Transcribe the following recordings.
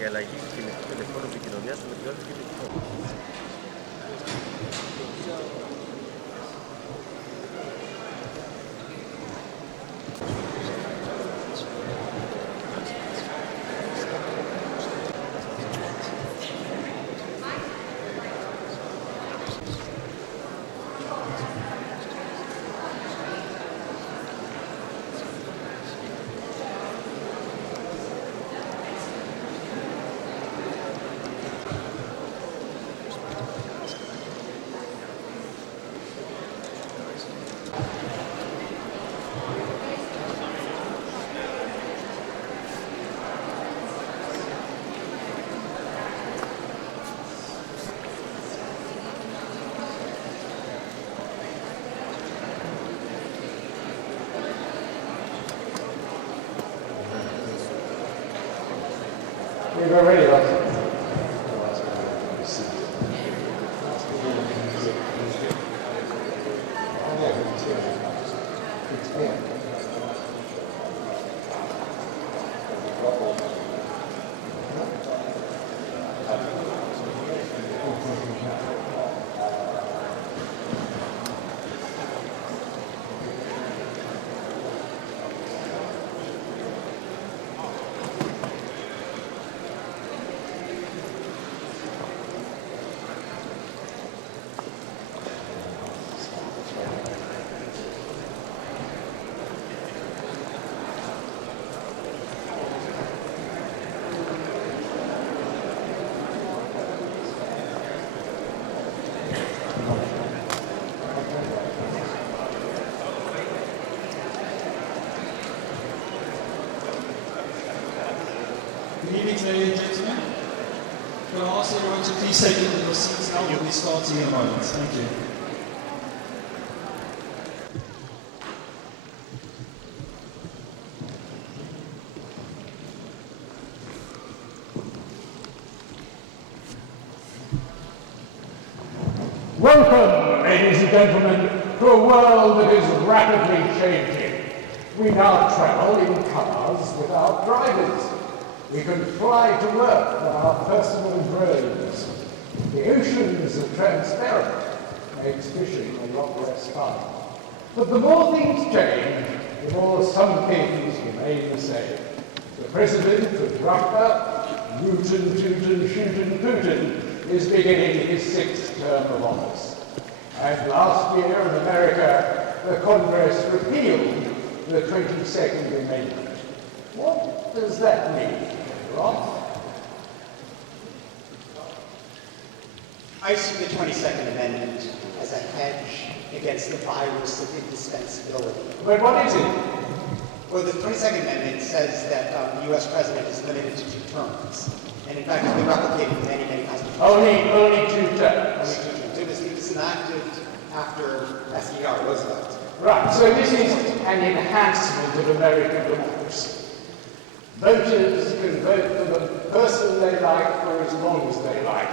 η αλλαγή στην τηλεφώνου επικοινωνία με την όλη κοινωνία. We've already lost it. Good evening, ladies and gentlemen. Can I ask everyone to please take your seats now? We'll be starting in a moment. Thank you. Welcome, ladies and gentlemen, to a world that is rapidly changing. We now travel in cars without drivers. We can fly to work on our personal drones. The oceans are transparent, makes fishing a lot less fun. But the more things change, the more some things remain the same. The president of Russia, Rootin' Tootin' Shootin' Putin, is beginning his 6th term of office. And last year in America, the Congress repealed the 22nd Amendment. What does that mean, Rob? I see the 22nd Amendment as a hedge against the virus of indispensability. But what is it? Well, the 22nd Amendment says that the U.S. president is limited to 2 terms. And in fact, it's been replicated in many, many constitutions. Only 2 terms. Only 2 terms. It was enacted after S.E.R. Roosevelt. Right, so this is an enhancement of American democracy. Voters can vote for the person they like for as long as they like.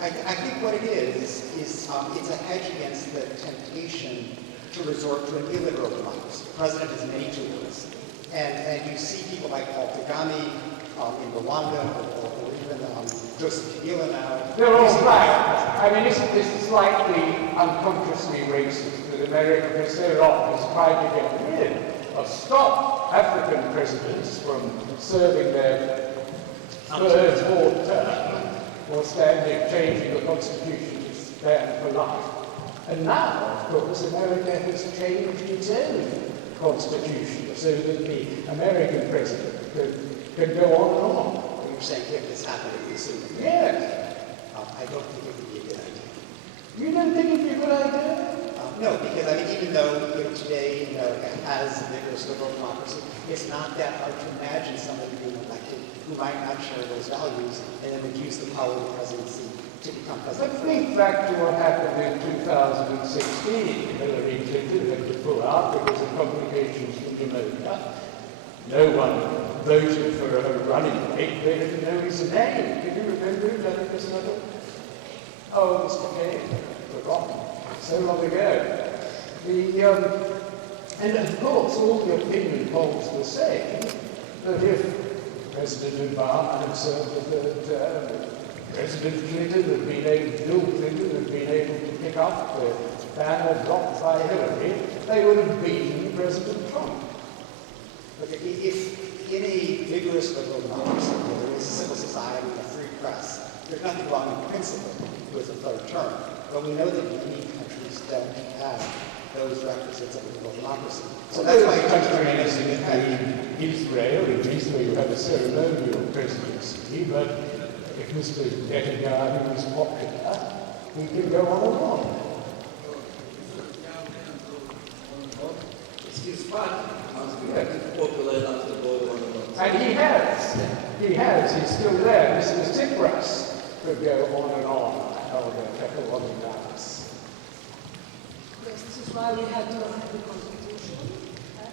I think what it is it's a hedge against the temptation to resort to an illiberal democracy. The president has many tools. And you see people like Paul Kagame in Rwanda, or even Joseph Kabila now. They're all black. I mean, isn't this slightly unconsciously racist that America has so often tried to get rid of, stop African presidents from serving their 3rd, 4th term, or changing the Constitution to stand for life. And now, of course, America has changed its own Constitution so that the American president can go on and on. You're saying if this happened, it would soon. Yes. I don't think it would be a good idea. You don't think it would be a good idea? No, because I mean, even though today America has a vigorous liberal democracy, it's not that hard to imagine somebody being elected who might not share those values and then would use the power of the presidency to become president. But think back to what happened in 2016. Hillary Clinton had to pull out because of complications from pneumonia. No one voted for her running mate. They didn't know his name. Can you remember him, Annika Savill? Oh, Mr. Kane, forgotten. So long ago. And of course, all the opinion polls were saying that if President Obama had served the third term. President Clinton had been able, Bill Clinton had been able to pick up the banner dropped by Hillary, they would have beaten President Trump. Look, if in a vigorous liberal democracy where there is a civil society and a free press, there's nothing wrong in principle with a third term. But we know that many countries don't have those requisites of a liberal democracy. So that's why countries include Israel. In Israel you have a ceremonial presidency, but if Mr. Netanyahu is popular, he can go on and on. It's his party must be popular enough to go on and on. And he has, he's still there. Mr. Tsipras could go on and on. Yes, this is why we had to amend the constitution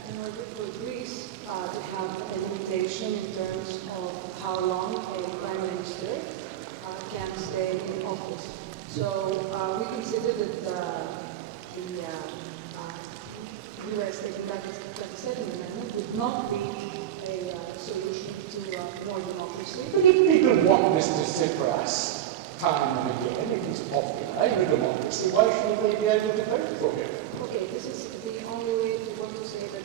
in order for Greece to have a limitation in terms of how long a prime minister can stay in office. So we consider that the US taking back the 27th Amendment would not be a solution to more democracy. But if people want Mr. Tsipras time and again, if he's popular in a democracy, why shouldn't they be able to vote for him? Okay, this is the only way to want to say that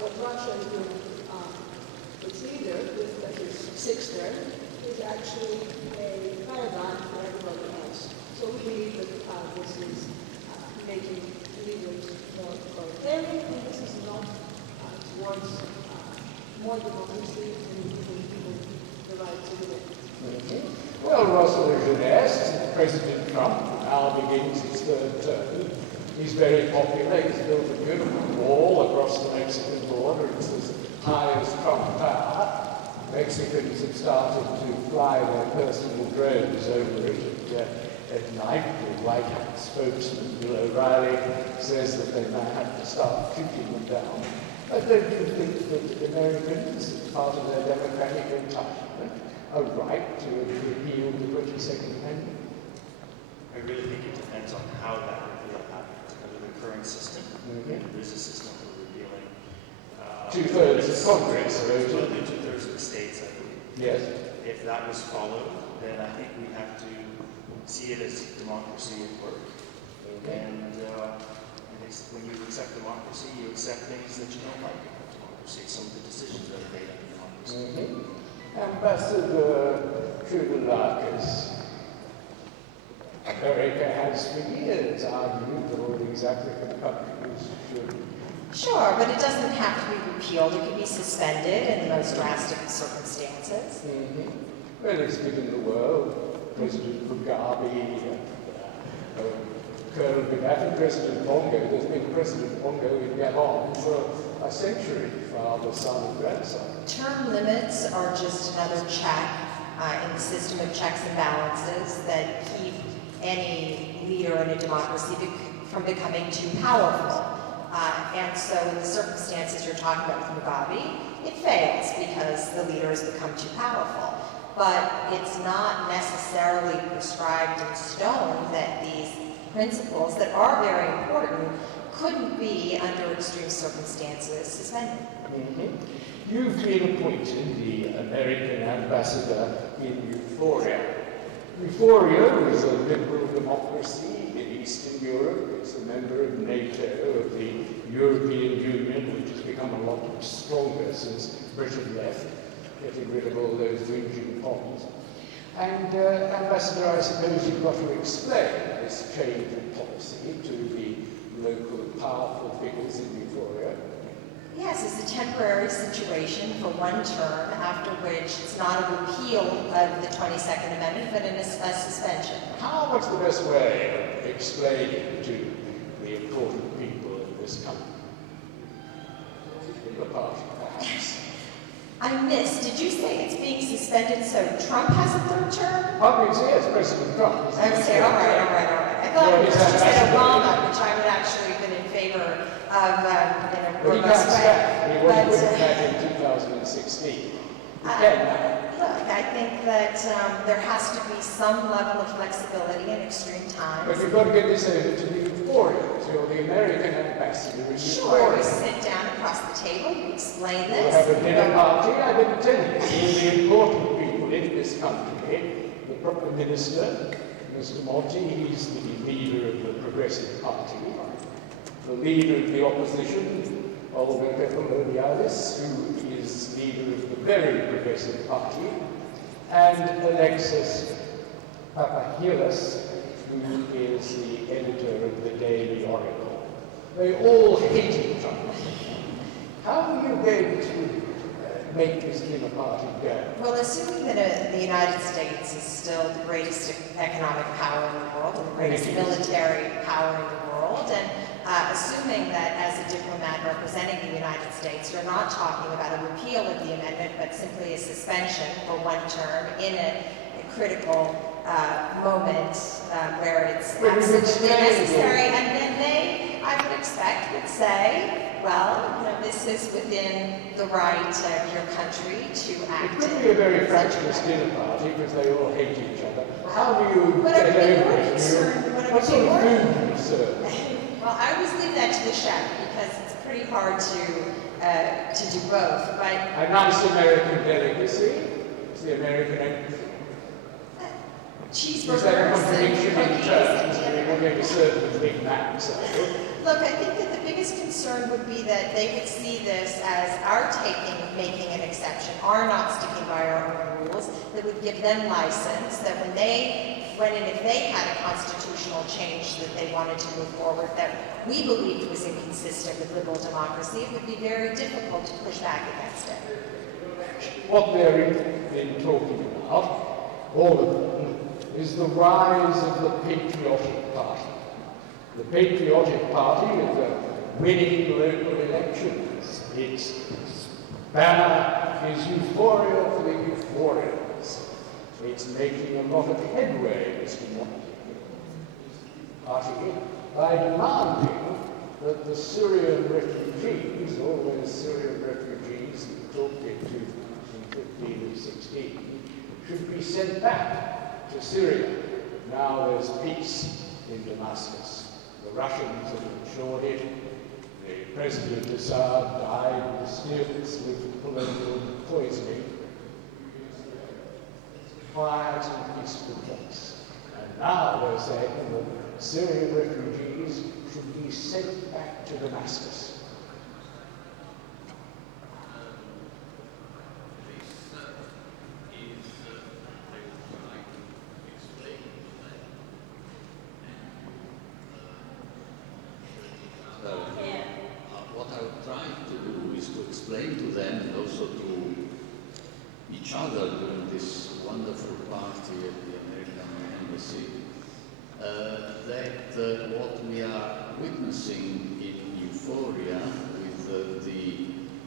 what Russia is doing its leader with his sixth term is actually a paradigm for everybody else. So we believe that this is making leaders more authoritarian, and this is not towards more democracy and giving people the right to live. Well, LaJeunesse, President Trump now begins his third term. He's very popular. He's built a beautiful wall across the Mexican border. It's as high as Trump Tower. Mexicans have started to fly their personal drones over it at night. The White House spokesman, Bill O'Reilly, says that they might have to start shooting them down. But don't you think that Americans, as part of their democratic entitlement, a right to repeal the 22nd Amendment? I really think it depends on how that repeal happens. Under the current system, there is a system for repealing. Two-thirds of Congress voted. Two-thirds of the states, I believe. Yes. If that was followed, then I think we have to see it as democracy at work. And when you accept democracy, you accept things that you don't like about democracy, some of the decisions that are made under democracy. Ambassador Kounalakis, America has for years argued that all these African countries should. Sure, but it doesn't have to be repealed. It can be suspended in the most drastic of circumstances. Well, it's given the world President Mugabe and Colonel Gaddafi, President Bongo. There's been President Bongo in Gabon for a century, father, son, and grandson. Term limits are just another check in the system of checks and balances that keep any leader in a democracy from becoming too powerful. And so in the circumstances you're talking about with Mugabe, it fails because the leader has become too powerful. But it's not necessarily prescribed in stone that these principles that are very important couldn't be, under extreme circumstances, suspended. You've been appointed the American ambassador in Euphoria. Euphoria is a liberal democracy in Eastern Europe. It's a member of NATO, of the European Union, which has become a lot stronger since Britain left, getting rid of all those whinging ponds. And Ambassador, I suppose you've got to explain this change in policy to the local powerful figures in Euphoria. Yes, it's a temporary situation for one term, after which it's not a repeal of the 22nd Amendment, but a suspension. What's the best way of explaining to the important people in this country? In the party, perhaps. I missed. Did you say it's being suspended so Trump has a third term? Obviously, yes, President Trump. Okay, all right. I thought you said Obama, which I would actually have been in favor of in a Well, he can't robust way. stand. He wasn't back in 2016. He can now. Look, I think that there has to be some level of flexibility in extreme times. But you've got to get this over to the Euphorians. You're the American ambassador in Sure, Euphoria. we sit down across the table, we explain We'll this. have a dinner party. I didn't tell you. The important people in this country, the Prime Minister, Mr. Monti, he's the leader of the Progressive Party. The leader of the opposition, Alexis Papahelas, who is leader of the very Progressive Party, and Alexis Papahelas, who is the editor of the Daily Oracle. They all hate each other. How are you going to make this dinner party go? Well, assuming that the United States is still the greatest economic power in the world, and the greatest military power in the world, and assuming that as a diplomat representing the United States, you're not talking about a repeal of the amendment, but simply a suspension for one term in a critical moment where it's absolutely necessary, and then they, I would expect, would say, well, this is within the right of your country to act. It could be a very fractious dinner party because they all hate each other. How do you What get are we over more it? concerned? What sort of food do you serve? Well, I always leave that to the chef because it's pretty hard to do both. But A nice American delicacy. It's the American empathy. Is that a cheeseburgers contradiction and in cookies. terms? We're going to serve with Big Macs. Look, I think that the biggest concern would be that they would see this as our making an exception, our not sticking by our own rules, that would give them license, that when and if they had a constitutional change that they wanted to move forward that we believed was inconsistent with liberal democracy, it would be very difficult to push back against it. What they're in talking about, all of them, is the rise of the patriotic party. The patriotic party is winning local elections. Its banner is euphoria for the euphorians. It's making a lot of headway, Mr. Monti, by demanding that the Syrian refugees, all those Syrian refugees that talked into in 15 and 16, should be sent back to Syria. Now there's peace in Damascus. The Russians have ensured it. The President Assad died in the stilts with political poisoning. Quiet and peaceful place. And now they're saying that Syrian refugees should be sent back to Damascus. What I would try to do is to explain to them and also to each other during this wonderful party at the American Embassy that what we are witnessing in euphoria with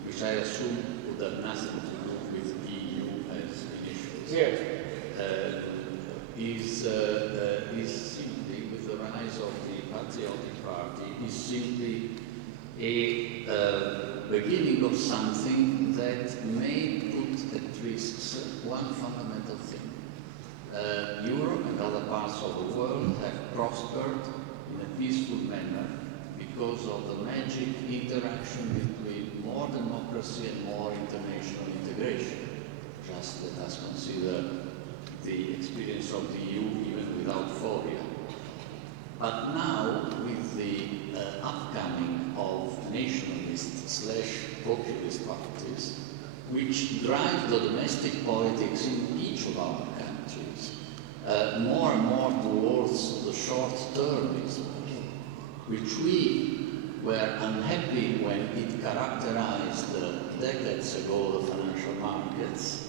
which I assume would have nothing to do with EU as initials, is simply, with the rise of the patriotic party, is simply a beginning of something that may put at risk one fundamental thing. Europe and other parts of the world have prospered in a peaceful manner because of the magic interaction between more democracy and more international integration. Just let us consider the experience of the EU even without euphoria. But now, with the upcoming of nationalist/populist parties, which drive the domestic politics in each of our countries more and more towards the short-termism, which we were unhappy when it characterized decades ago the financial markets,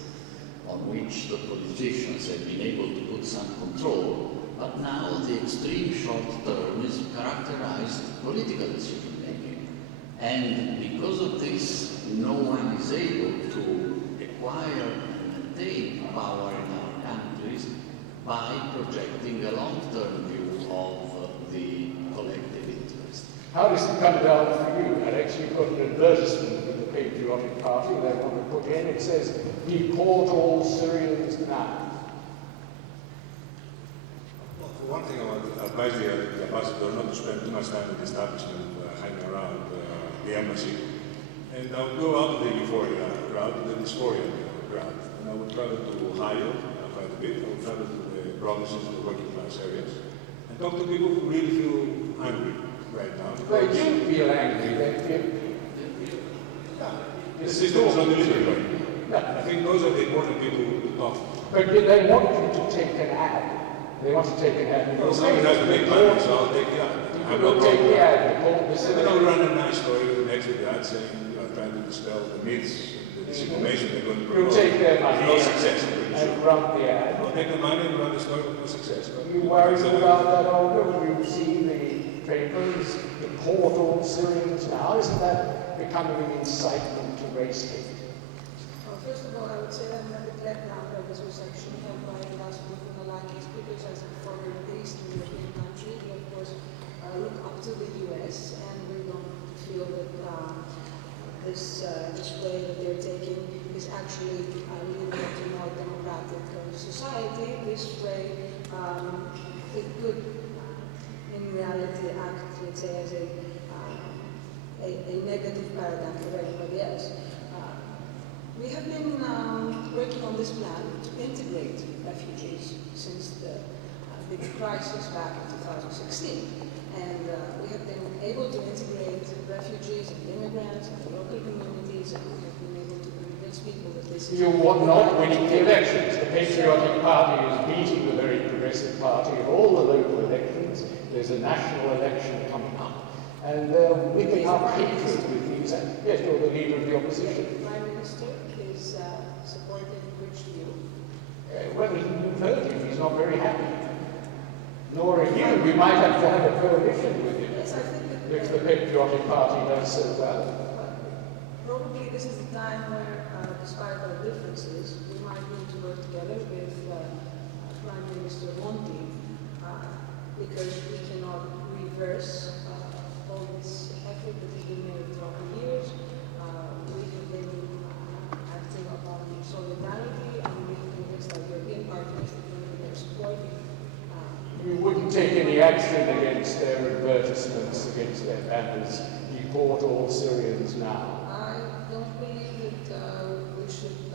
on which the politicians have been able to put some control. But now the extreme short term is characterized political decision making. And because of this, no one is able to acquire and maintain power in our countries by projecting a long-term view of the collective interest. How does it come down for you, Alex? You've got an advertisement in the paper patriotic party they want to put in. It says, deport all Syrians now. Well, for one thing, I would advise the ambassador not to spend too much time in the establishment hanging around the embassy. And I would go out of the euphoria crowd to the dysphoria crowd. And I would travel to Ohio quite a bit. I would travel to the provinces, the working class areas, and talk to people who really feel angry right now. They do feel angry, they feel... The system is not delivering. I think those are the important people to talk to. But they want you to take an ad. They want to take an ad. Well, someone has to make money, so I'll take the ad. I'm not take the ad. And I'll run a nice story next to the ad saying, trying to dispel the myths, the disinformation they're going to promote. You'll take their money No success, and run the ad. I'll take the money and run the story with no success. You worry about that, Olga? You see the papers, deport all Syrians now. Isn't that becoming an incitement to race hate? Well, first of all, I would say that I'm a bit let down by this reception held by Eleni Kounalakis, because as a former Eastern European country, we of course look up to the US, and we don't feel that this way that they're taking is actually leading to a more democratic society. This way, it could, in reality, act, let's say, as a negative paradigm for everybody else. We have been working on this plan to integrate refugees since the big crisis back in 2016. And we have been able to integrate refugees and immigrants and local communities, and we have been able to convince people that this is... You are not winning the elections. The patriotic party is beating the very progressive party in all the local elections. There's a national election coming up. And they're whipping up hatred with these... Yes, you're the leader of the opposition. The Prime Minister is supporting which view? Well, you've heard him. He's not very happy. Nor are you. We might have to have a coalition with him. Yes, I think that if the patriotic party does so well. Probably this is the time where, despite our differences, we might need to work together with Prime Minister Monti, because we cannot reverse all this effort that has been made throughout the years. We have been acting upon solidarity, and we have convinced our European partners that we are supporting. You wouldn't take any action against their advertisements, against their banners. Deport all Syrians now. I don't believe that we should,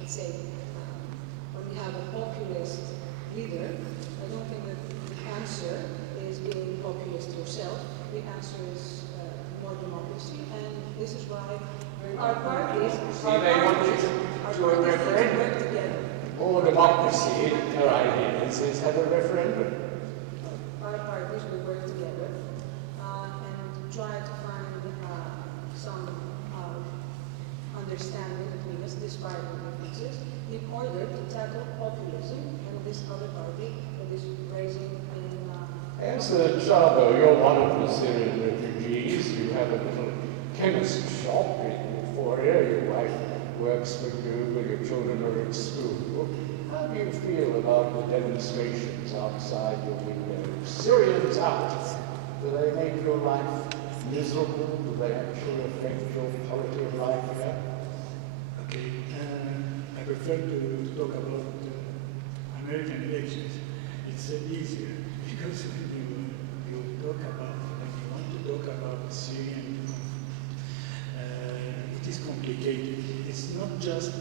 let's say, when we have a populist leader, I don't think that the answer is being populist yourself. The answer is more democracy, and this is why our parties need to work together. More democracy, their idea is have a referendum. Our parties will work together and try to find some understanding between us, despite the differences, in order to tackle populism and this other party that is raising in... Answer Chavo, you're one of the Syrian refugees. You have a little chemist shop in Euphoria. Your wife works for you, but your children are at school. How do you feel about the demonstrations outside your window? Syrians out. Do they make your life miserable? Do they actually affect your quality of life here? Okay, I prefer to talk about American elections. It's easier because when you talk about, when you want to talk about Syrian it is complicated. It's not just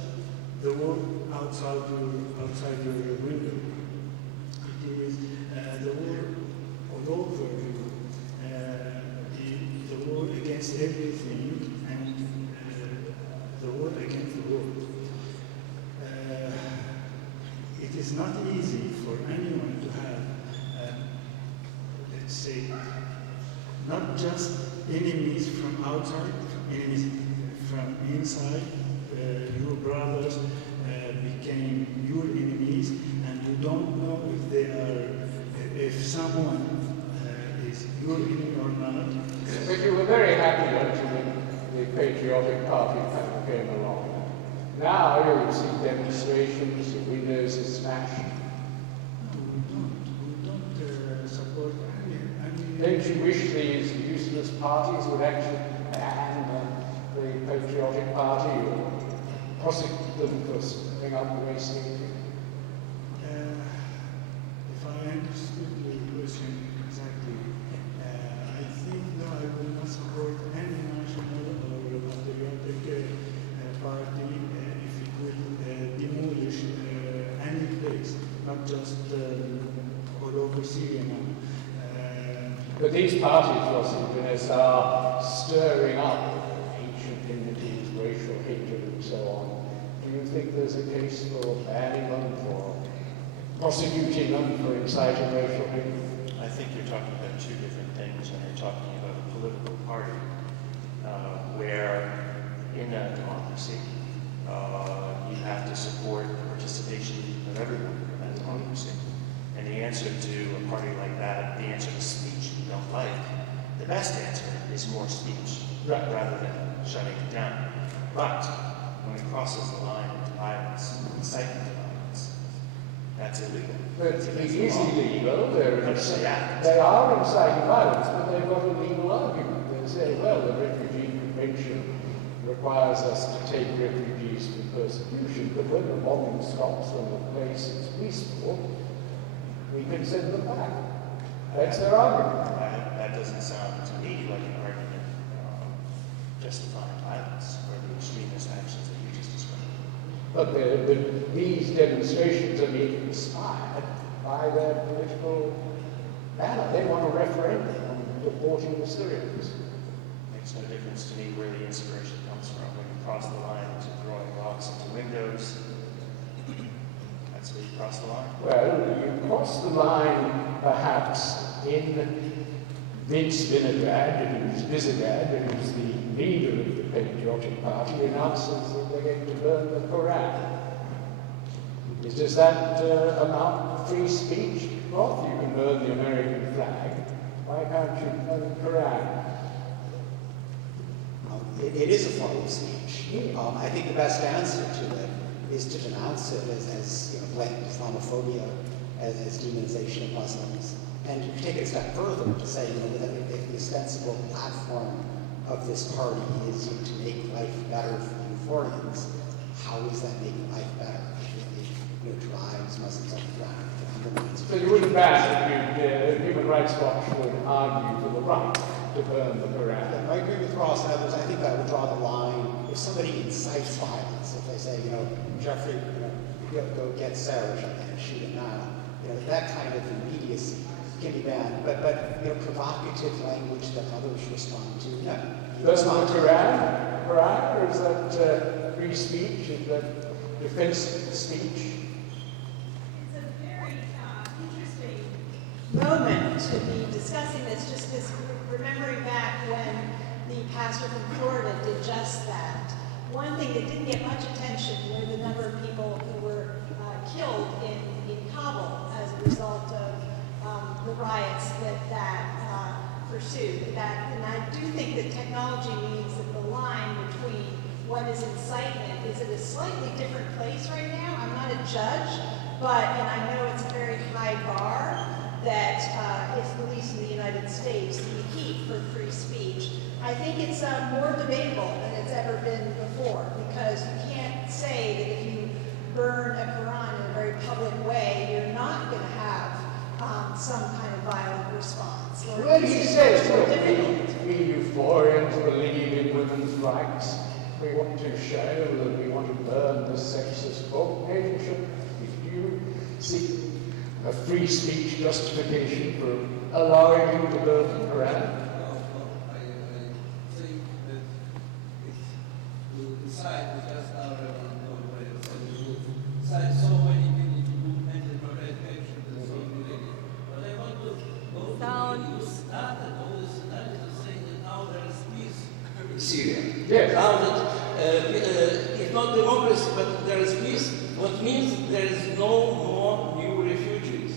the war outside your window. It is the war all over you, the war against everything, and the war against the world. It is not easy for anyone to have, let's say, not just enemies from outside, enemies from inside. Your brothers became your enemies, and you don't know if they are, if someone is your enemy or not. But you were very happy until the patriotic party came along. Now you see demonstrations, the windows are smashed. No, we don't support any. Don't you wish these useless parties would actually ban patriotic party or prosecute them for stirring up the race thinking? If I understood your question exactly, I think no, I will not support any national or patriotic party if it will demolish any place, not just all over Syria now. But these parties, LaJeunesse, are stirring up ancient enmities, racial hatred, and so on. Do you think there's a case for banning them, for prosecuting them for inciting racial hatred? I think you're talking about two different things when you're talking about a political party, where in a democracy, you have to support the participation of everyone in that democracy. And the answer to a party like that, the answer to speech you don't like, the best answer is more speech rather than shutting it down. But when it crosses the line into violence, incitement to violence, that's illegal. But it is illegal. They are inciting violence, but they've got a legal argument. They say, well, the Refugee Convention requires us to take refugees from persecution, but when the bombing stops and the place is peaceful, we can send them back. That's their argument. That doesn't sound to me like an argument justifying violence or the extremist actions that you just described. But these demonstrations are being inspired by their political banner. They want a referendum on deporting the Syrians. Makes no difference to me where the inspiration comes from. When you cross the line to throwing rocks into windows, that's where you cross the line. Well, you cross the line perhaps in Vince Vinogradov, who's the leader of the Patriotic Party, announces that they're going to burn the Quran. Does that amount to free speech? Well, you can burn the American flag. Why can't you burn the Quran? It is a form of speech. I think the best answer to it is to denounce it as blatant Islamophobia, as demonization of Muslims, and to take it a step further to say, that if the ostensible platform of this party is to make life better for the Euphorians, how is that making life better? It drives Muslims on the ground. So you wouldn't ban it. Human Rights Watch would argue for the right to burn the Quran. I agree with Ross and others. I think that would draw the line. If somebody incites violence, if they say, Geoffrey, go get Sarah and shoot him now, that kind of immediacy can be banned. But provocative language that others respond to, no. Burn the Quran, or is that free speech? Is that defensive speech? It's a very interesting moment to be discussing this, just because remembering back when the pastor from Florida did just that. One thing that didn't get much attention were the number of people who were killed in Kabul as a result of the riots that pursued. And I do think that technology means that the line between what is incitement is at a slightly different place right now. I'm not a judge, and I know it's a very high bar that is, at least in the United States, the heat for free speech. I think it's more debatable than it's ever been before, because you can't say that if you burn a Quran in a very public way, you're not going to have some kind of violent response. Well, he says, we euphorians believe in women's rights. We want to show that we want to burn the sexist book. Maybe if you seek a free speech justification for allowing you to burn the Quran. I think that to decide, just now decide so many people to do anti-proliferation and so related. But I want to go to you started all this analysis saying that now there is peace in Syria. Yes. Now that it's not democracy, but there is peace, what means there is no more new refugees.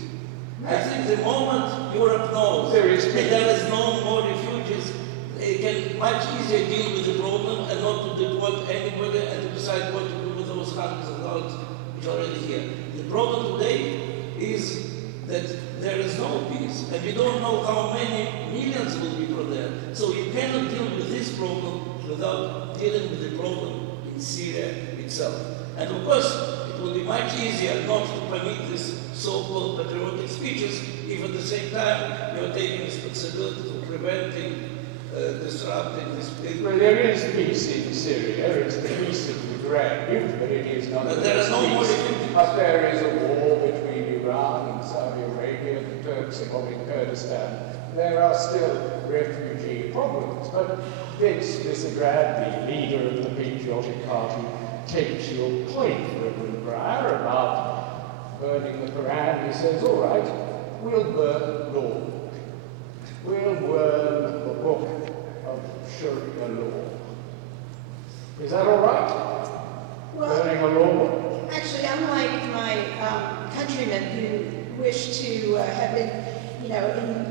I think the moment Europe knows that there is no more refugees, they can much easier deal with the problem and not to deport anybody and to decide what to do with those hundreds of thousands which are already here. The problem today is that there is no peace, and we don't know how many millions will be from there. So you cannot deal with this problem without dealing with the problem in Syria itself. And of course, it will be much easier not to permit these so-called patriotic speeches if at the same time you're taking responsibility for preventing disrupting this place. Well, there is peace in Syria. It's the peace of the grave, but it is not But there is no more refugees. But there is a war between Iran and Saudi Arabia, the Turks are holding Kurdistan. There are still refugee problems. But Mr. Grad, the leader of the Patriotic Party, takes your point, Reverend Breyer, about burning the Quran. He says, all right, we'll burn law. We'll burn the book of Sharia law. Is that all right? Well, Burning a law? actually, unlike my countrymen who wish to have been,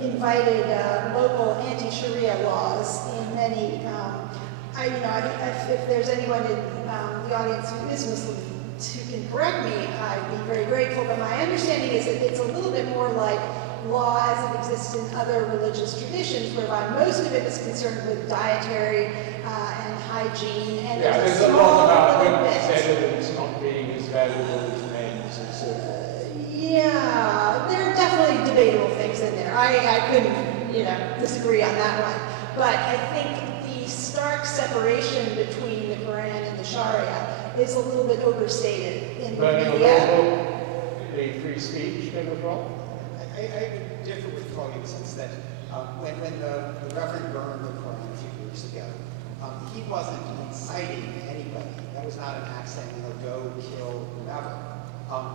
invited local anti-Sharia laws in many, if there's anyone in the audience who is Muslim who can correct me, I'd be very grateful. But my understanding is that it's a little bit more like law as it exists in other religious traditions, whereby most of it is concerned with dietary and hygiene. And Yeah, there's there's a lot about little women's bit. evidence not being as valuable as men's and so forth. Yeah, there are definitely debatable things in there. I couldn't, disagree on that one. But I think the stark separation between the Quran and the Sharia is a little bit overstated in the Burning a media. law, the free speech came from? I differ with Chloe in the sense that when the Reverend burned the Quran a few years ago, he wasn't inciting anybody. That was not an act saying, go kill whomever.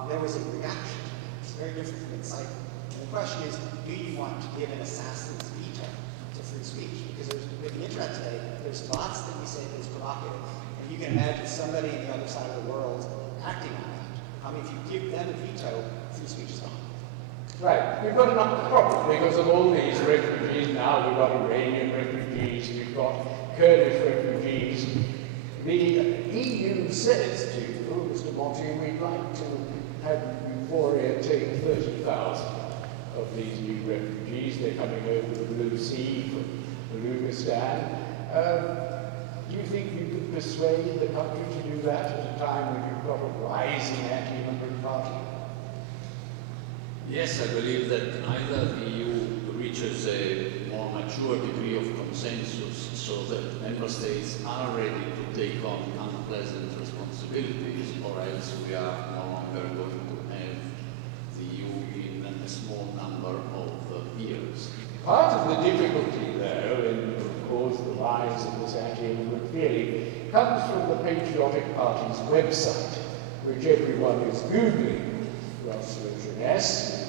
There was a reaction. It's very different from inciting. And the question is, do you want to give an assassin's veto to free speech? Because with the internet today, there's lots that we say that is provocative. And you can imagine somebody on the other side of the world acting on that. If you give them a veto, free speech is gone. Right, we've got another problem because of all these refugees now. We've got Iranian refugees, we've got Kurdish refugees. The EU says to you, Mr. Monti, we'd like to have Euphoria take 30,000 of these new refugees. They're coming over the Blue Sea from Baluchistan. Do you think you could persuade the country to do that at a time when you've got a rising anti-immigrant party? Yes, I believe that either the EU reaches a more mature degree of consensus so that member states are ready to take on unpleasant responsibilities, or else we are no longer going to have the EU in a small number of years. Part of the difficulty, though, in of course the rise of this anti-immigrant feeling comes from the Patriotic Party's website, which everyone is Googling. LaJeunesse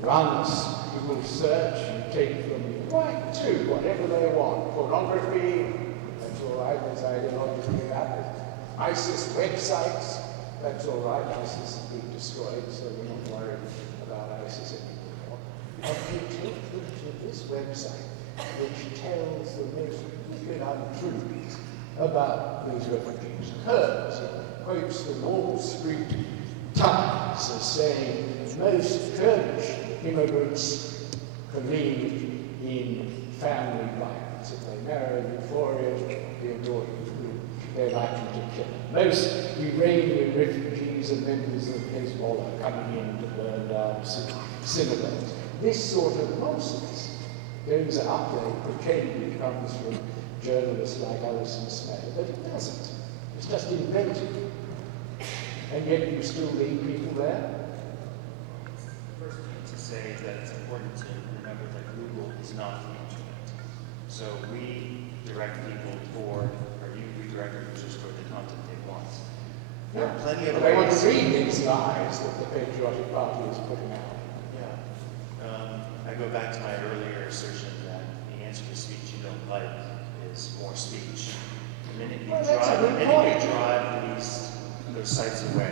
runs Google search and take them right to whatever they want. Pornography, that's all right, that's ideologically that. ISIS websites, that's all right, ISIS has been destroyed, so we're not worried about ISIS anymore. But you take them to this website, which tells the most wicked untruths about these refugees. Kurds quotes the Wall Street Times as saying most Kurdish immigrants believe in family violence. If they marry Euphoria, they're likely to kill them. Most Iranian refugees are members of Hezbollah coming in to burn down synagogues. This sort of nonsense goes out there, pretend it comes from journalists like Alison Smale, but it doesn't. It's just invented. And yet you still leave people there? First, to say that it's important to remember that Google is not the internet. So we direct people toward, or you redirect users toward the content they want. There are plenty of They want to ways. read these lies that the Patriotic Party is putting out. I go back to my earlier assertion that the answer to speech you don't like is more speech. The minute you drive those sites away,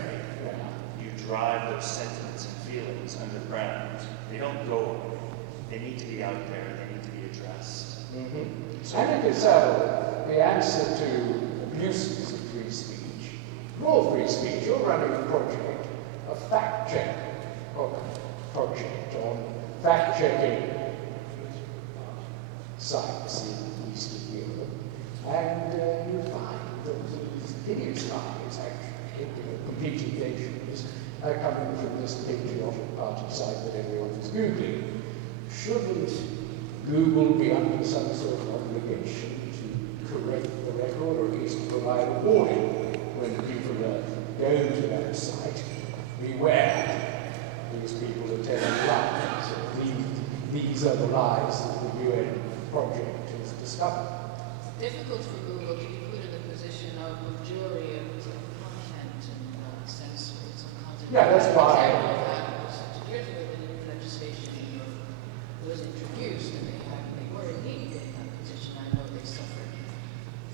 you drive those sentiments and feelings underground. They don't go away. They need to be out there. They need to be addressed. Annika Savill, the answer to abuses of free speech, more free speech, you're running a project, a fact-check project on fact-checking sites in the east of Europe. And you find that these hideous lies, actually, complete invasions, are coming from this patriotic party site that everyone is Googling. Shouldn't Google be under some sort of obligation to correct the record, or at least provide a warning when people are going to that site? Beware, these people are telling lies. These are the lies that the UN project has discovered. It's difficult for Google to be put in the position of jury of content and censors of content. Yeah, that's why. Years ago, the new legislation in Europe was introduced, and they were indeed in that position. I know they suffered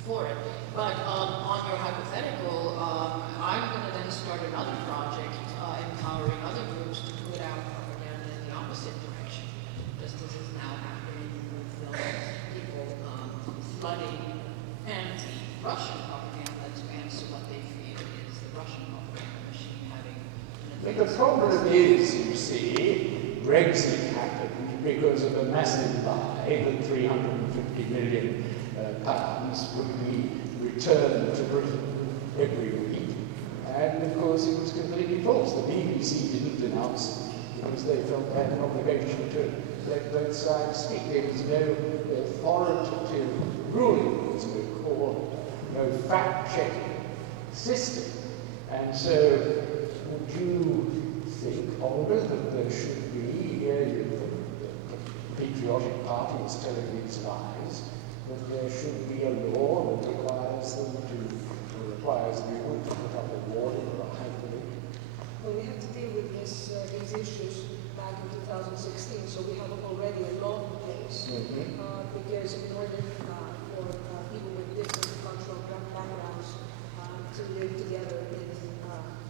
for it. But on your hypothetical, I'm going to then start another project empowering other groups to put out propaganda in the opposite direction, just as is now happening with people flooding anti-Russian propaganda to answer what they feel is the Russian propaganda machine having an But the problem is, you see, Brexit happened because of a massive lie that 350 million pounds would be returned to Britain every week. And of course it was completely false. The BBC didn't announce it because they felt they had an obligation to let both sides speak. There was no authoritative ruling, as we call it, no fact-checking system. And so would you think, Olga, that there should be, the patriotic party is telling these lies, that there should be a law that requires them to, requires people to put up a warning or a hyperlink? Well, we have to deal with these issues back in 2016, so we have already a law in place. Because in order for people with different cultural backgrounds to live together in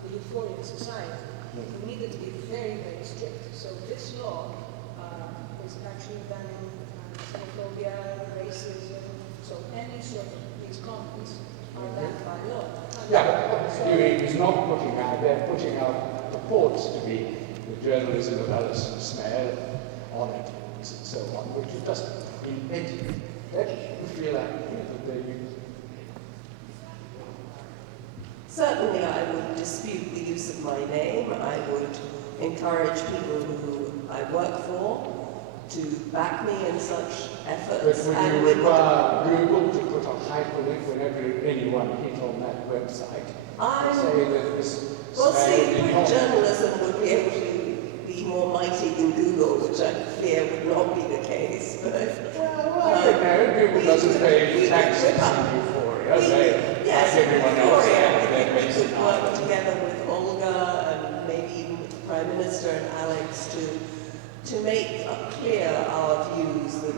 the euphoric society, we needed to be very, very strict. So this law is actually banning xenophobia, racism, so any sort of these comments are banned by law. Yeah, but what they're doing is not putting out, they're putting out reports to be the journalism of Alison Smale on it and so on, which is just invented. That you feel like that they use. Certainly I would dispute the use of my name. I would encourage people who I work for to back me in such efforts. But would you require Google to put a hyperlink whenever anyone hit on that website? Say that this well, see, print journalism would be able to be more mighty than Google, which I fear would not be the case. But Google doesn't pay taxes in Euphoria. Yes, everyone else. I think we could work together with Olga and maybe even with the Prime Minister and Alex to make clear our views that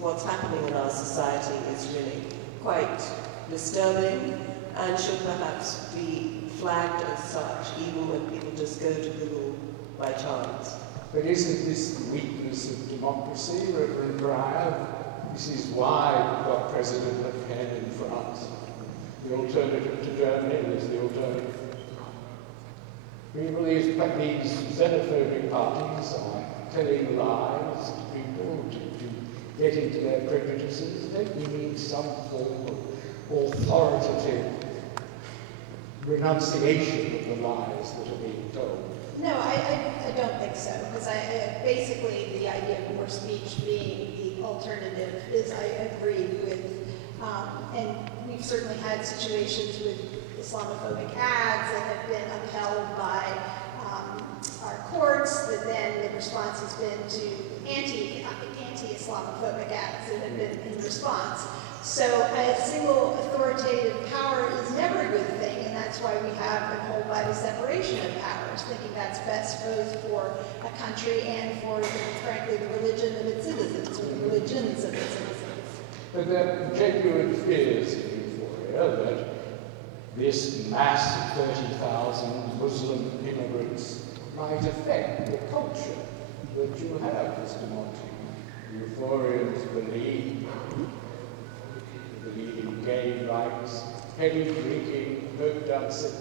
what's happening in our society is really quite disturbing and should perhaps be flagged as such, even when people just go to Google by chance. But isn't this the weakness of democracy, Reverend Breyer? This is why we've got President Le Pen in France. The alternative to Germany is the alternative. People, these xenophobic parties are telling lies to people to get into their prejudices. Don't we need some form of authoritative renunciation of the lies that are being told? No, I don't think so, because basically the idea of more speech being the alternative is I agree with, and we've certainly had situations with Islamophobic ads that have been upheld by our courts, that then the response has been to anti-Islamophobic ads that have been in response. So a single authoritative power is never a good thing, and that's why we have the whole by the separation of powers, thinking that's best both for a country and for, frankly, the religion of its citizens, or the religions of its citizens. But there are genuine fears in Euphoria that this mass of 30,000 Muslim immigrants might affect the culture that you have, Mr. Monti. Euphorians believe in gay rights, heavy drinking, folk dancing.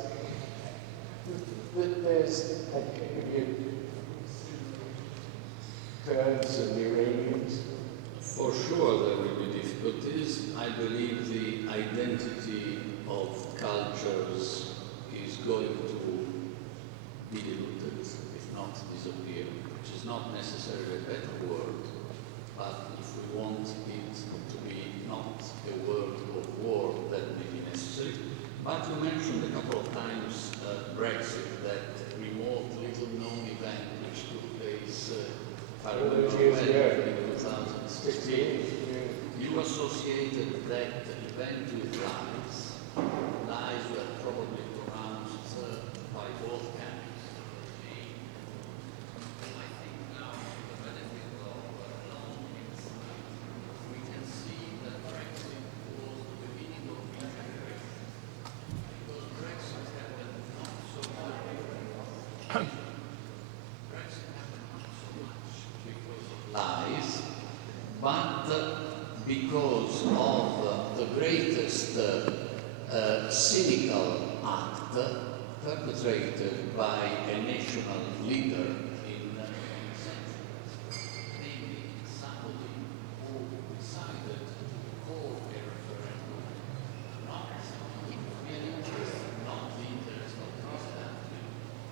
There's Kurds and the Iranians. For sure there will be difficulties. I believe the identity of cultures is going to be diluted, if not disappear, which is not necessarily a better word, but if we want it to be not a word of war, that may be necessary. But you mentioned a couple of times Brexit, that remote little known event which took place, if I remember well, in 2016. You associated that event with lies. Lies were probably pronounced by both camps. I think now, with the benefit of long insight, we can see that Brexit was the beginning of integration. Because Brexit happened not so much. Brexit happened not so much because of lies, but because of the greatest cynical act perpetrated by a national leader in centuries, namely somebody who decided to call a referendum not in the interest, not the interest of his country,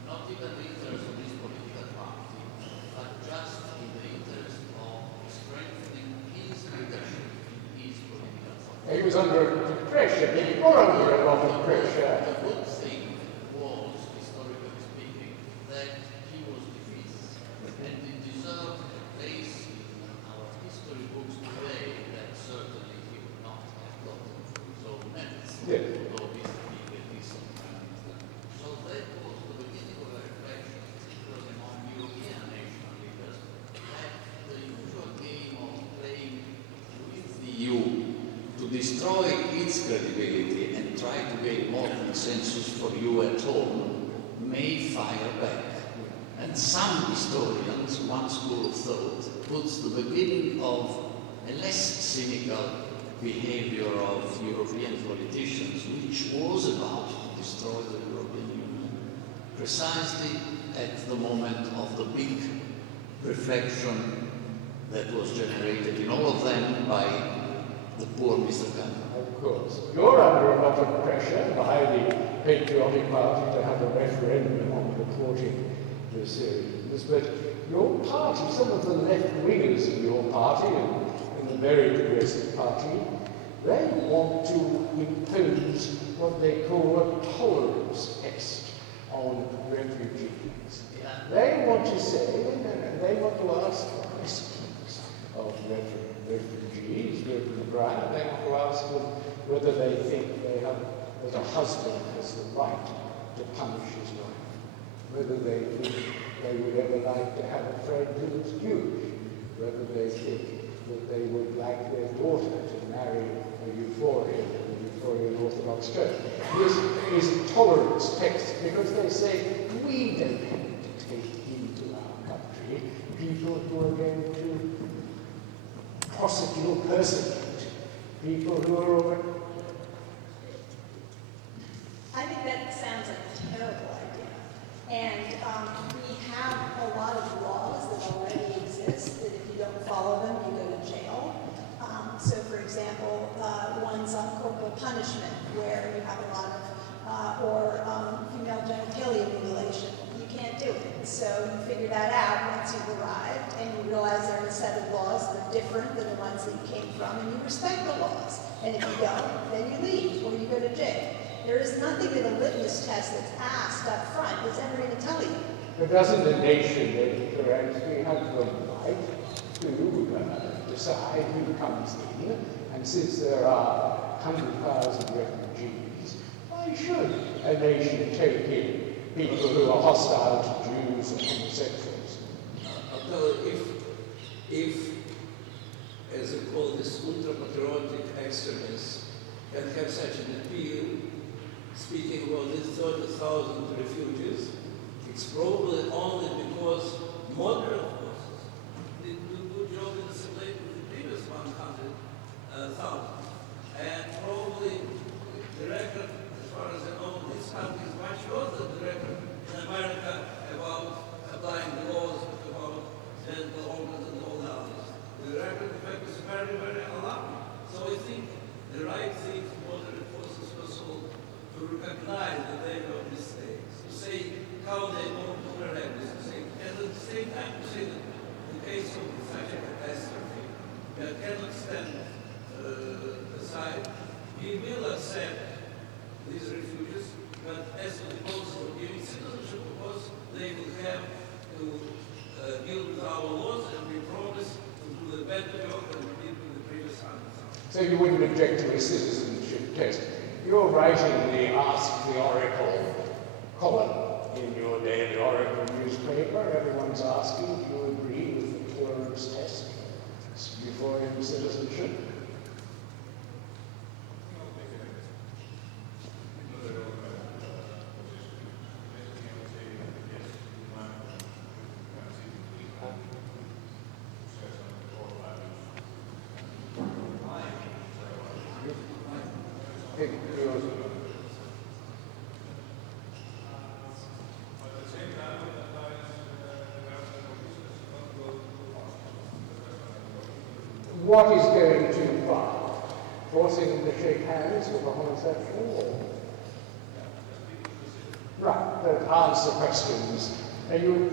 not even the interest of his political party, but just in the interest of strengthening his leadership in his political party. He was under pressure, or under a lot of pressure. The good thing was, historically speaking, that he was defeated, and it deserved a place in our history books today that certainly he would not have gotten through his own merits, although he's being a decent prime minister. So that was the beginning of a reflection, particularly among European national leaders, that the usual game of playing with the EU to destroy its credibility and try to gain more consensus for you at home may fire back. And some historians, one school of thought, puts the beginning of a less cynical behavior of European politicians, which was about to destroy the European Union, precisely at the moment of the big reflection that was generated in all of them by the poor Mr. Cameron. Of course. You're under a lot of pressure by the patriotic party to have a referendum on reporting the Syrians, but your party, some of the left-wingers in your party and the very progressive party, they want to impose what they call a tolerance test on refugees. They want to say, they want to ask the questions of refugees, written the ground, they want to ask them whether they think that a husband has the right to punish his wife, whether they think they would ever like to have a friend who is Jewish, whether they think that they would like their daughter to marry a Euphorian Orthodox Church. This is a tolerance text because they say we don't have to take into our country people who are going to prosecute or persecute people who are already. I think that sounds like a terrible idea. And we have a lot of laws that already exist that if you don't follow them, you go to jail. So for example, one's on corporal punishment, where you have a lot of, or female genitalia mutilation. You can't do it. So you figure that out once you've arrived, and you realize there are a set of laws that are different than the ones that you came from, and you respect the laws. And if you don't, then you leave, or you go to jail. There is nothing in a litmus test that's asked up front that's ever going to tell you. But doesn't a nation, Sharansky, have the right to decide who comes in? And since there are 100,000 refugees, why should a nation take in people who are hostile to Jews and homosexuals? Although if, as we call this, ultra-patriotic extremists can have such an appeal, speaking about these 30,000 refugees, it's probably only because moderate forces did a good job in assimilating the previous 100,000. And probably the record, as far as I know, this country is much worse than the record in America about applying the laws, about genital organs and all the others. the record effect is very, very alarming. So I think the right thing for moderate forces was all to recognize that they were mistakes, to say how they want to correct this mistake, and at the same time to say that in the case of such a catastrophe, that cannot stand aside. We will accept these refugees, but as to the process of giving citizenship, of course, they will have to deal with our laws, and we promise to do the better job than we did with the previous 100,000. So you wouldn't object to a citizenship test? You're writing the Ask the Oracle column in your daily Oracle newspaper. Everyone's asking, do you agree with the clearance test? Euphorian citizenship? What is going too far? Forcing them to shake hands with a homosexual? Right, but answer questions. Are you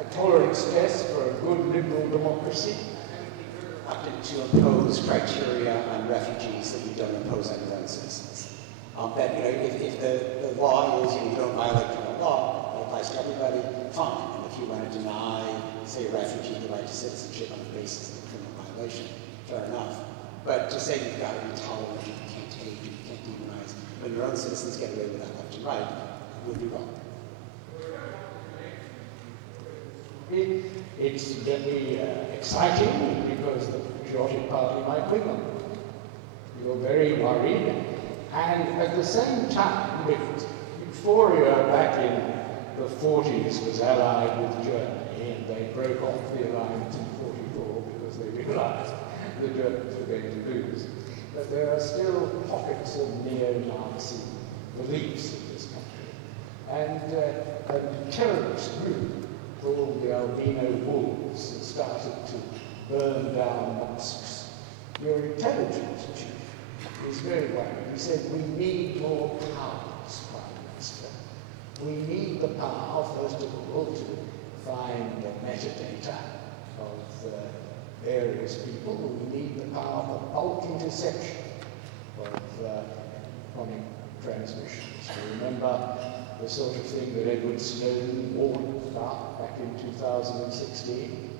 a tolerance test for a good liberal democracy? Reluctant to impose criteria on refugees that we don't impose on our own citizens. That, if the law is, you don't violate criminal law, it applies to everybody, fine. And if you want to deny, say, a refugee the right to citizenship on the basis of a criminal violation, fair enough. But to say you've got to be tolerant, you can't hate, you can't demonize, when your own citizens get away with that left and right, would be wrong. It's very exciting because the patriotic party might win them. You're very worried. And at the same time, Euphoria back in the 40s was allied with Germany, and they broke off the alliance in 44 because they realized the Germans were going to lose. But there are still pockets of neo-Nazi beliefs in this country. And a terrorist group called the Albino Wolves has started to burn down mosques. Your intelligence chief is very worried. He said, we need more powers, Prime Minister. We need the power, first of all, to find the metadata of various people. We need the power for bulk interception of chronic transmissions. You remember the sort of thing that Edward Snowden warned about back in 2016,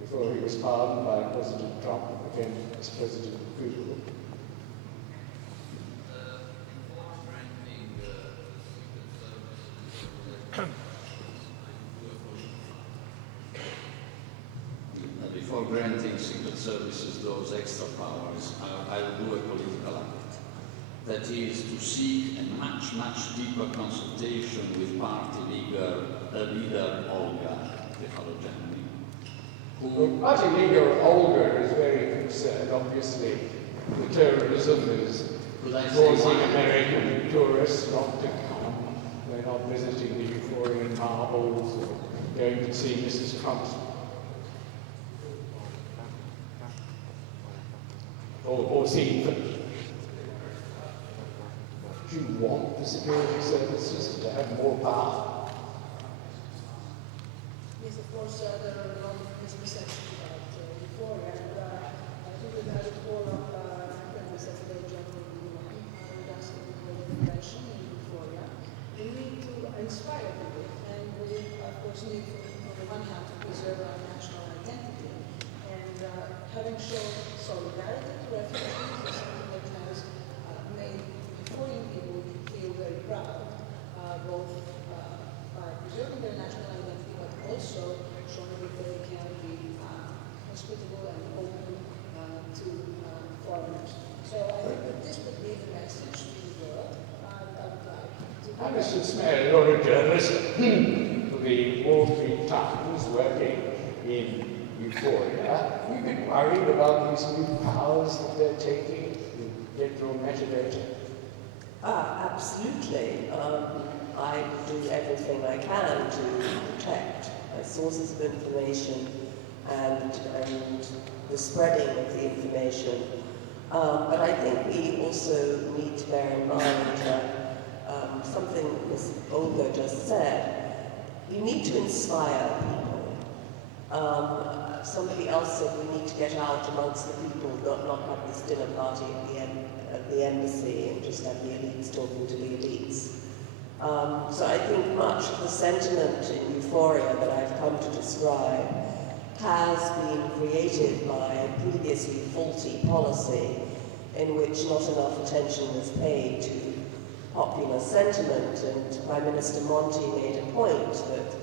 before he was pardoned by President Trump and became Vice President of Google. Before granting secret services those extra powers, I'll do a political act. That is to seek a much, much deeper consultation with party leader Olga Kathimerini, who... Party leader Olga is very concerned. Obviously, the terrorism is causing American tourists not to come. They're not visiting the Euphorian marbles or going to see Mrs. Trump's or seeing them. Do you want the security services to have more power? Yes, of course, there are a lot of misperceptions about Euphoria, and I think that I would call up the Secretary General of I would ask him for intervention in Euphoria. We need to inspire people, and we, of course, need, on the one hand, to preserve our national identity, and having shown solidarity to refugees is something that has made Euphorian people feel very proud, both by preserving their national identity, but also showing that they can be hospitable and open to foreigners. So I think that this would be the message to the world. I would like to... Alison Smale, you're a journalist for the Wall Street Times, working in Euphoria. You've been worried about these new powers that they're taking to get your metadata? Absolutely. I do everything I can to protect sources of information and the spreading of the information. But I think we also need to bear in mind something Ms. Olga just said. You need to inspire people. Somebody else said we need to get out amongst the people, not have this dinner party at the embassy and just have the elites talking to the elites. So I think much of the sentiment in euphoria that I've come to describe has been created by previously faulty policy in which not enough attention was paid to popular sentiment, and Prime Minister Monti made a point that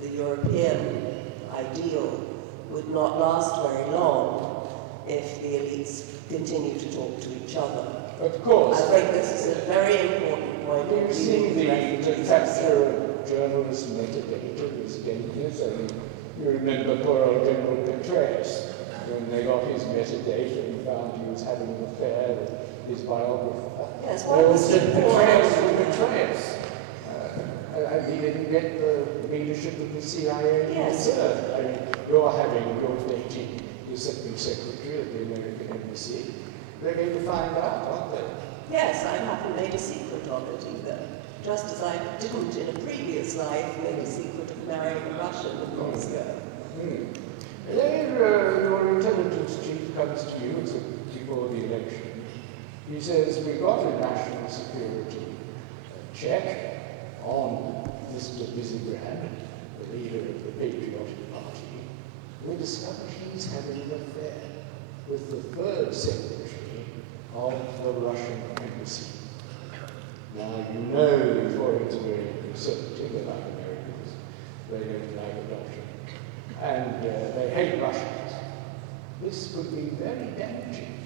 the European ideal would not last very long if the elites continue to talk to each other. Of course. I think this is a very important point. You see the capture of journalist metadata is dangerous. I mean, you remember poor old General Petraeus, when they got his metadata and found he was having an affair with his biographer. Yes, they all said Petraeus was Petraeus. And he didn't get the leadership of the CIA. Yes. I mean, you're dating the secretary of the American embassy. They're going to find out, aren't they? Yes, I haven't made a secret of it either. Just as I didn't in a previous life make a secret of marrying a Russian in Moscow. Your intelligence chief comes to you before the election. He says, we got a national security check on Mr. Bussybrand, the leader of the Patriotic Party. We discovered he's having an affair with the third secretary of the Russian embassy. Now, you know the foreigners are very conservative, they're like Americans. They don't like adoption. And they hate Russians. This could be very damaging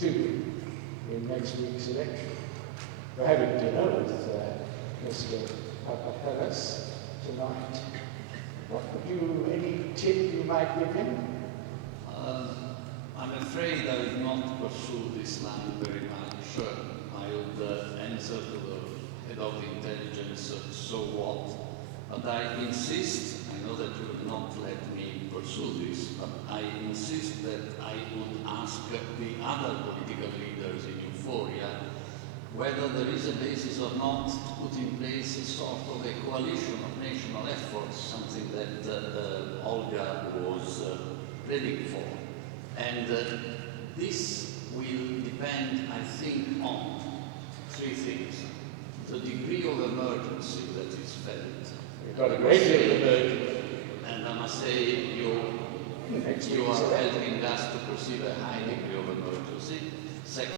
to you in next week's election. We're having dinner with Mr. Papahelas tonight. Any tip you might give him? I'm afraid I will not pursue this line very much. I would answer to the head of the intelligence, so what? But I insist, I know that you will not let me pursue this, but I insist that I would ask the other political leaders in euphoria whether there is a basis or not to put in place a sort of a coalition of national efforts, something that Olga was pleading for. And this will depend, I think, on three things. The degree of emergency that is felt. We've got a great deal of emergency. And I must say, you are helping us to perceive a high degree of emergency. Second,